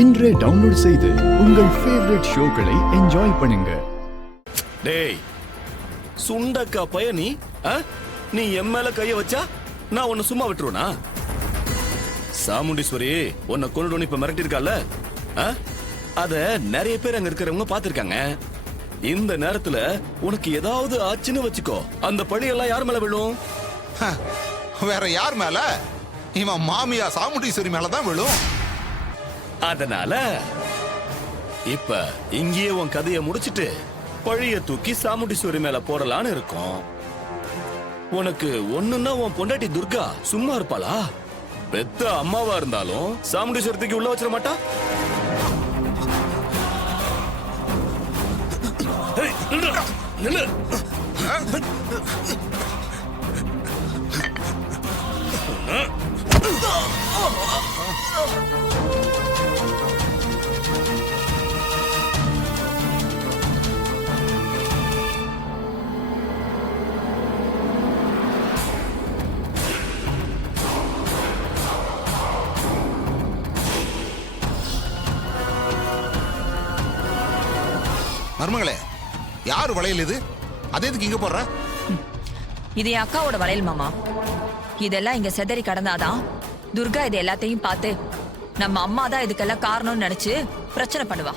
இன்றே டவுன்லோட் செய்து உங்கள் ஃபேவரட் ஷோக்களை என்ஜாய் பண்ணுங்க. டேய் சுண்டக்கா பைய நீ என் மேல கைய வச்சா நான் உன்னை சும்மா விட்டுருவனா? சாமுண்டீஸ்வரி உன்னை கொண்டு இப்ப மிரட்டி இருக்கால, அத நிறைய பேர் அங்க இருக்கிறவங்க பாத்திருக்காங்க. இந்த நேரத்துல உனக்கு ஏதாவது ஆச்சுன்னு வச்சுக்கோ, அந்த பழியெல்லாம் யார் மேல விழும்? வேற யார் மேல? இவன் மாமியா சாமுண்டீஸ்வரி மேலதான் விழும். அதனால இப்ப இங்கேயே உன் கதையை முடிச்சிட்டு பழிய தூக்கி சாமுண்டீஸ்வரி மேல போடலான்னு இருக்கும். உனக்கு ஒண்ணுன்னா உன் பொண்டாட்டி துர்கா சும்மா இருப்பாளா? பெத்த அம்மாவா இருந்தாலும் சாமுண்டீஸ்வரி தூக்கி உள்ள வச்சிட மாட்டா? நில்லு. மருமகளே, யாரு வளையல் இது? அதே இதுக்கு இங்க போடுற? இது என் அக்காவோட வளையல் மாமா. இதெல்லாம் இங்க செதறி கடந்தாதான் துர்கா இது எல்லாத்தையும் பார்த்து நம்ம அம்மா தான் இதுக்கெல்லாம் காரணம்னு நினைச்சு பிரச்சனை பண்ணுவா.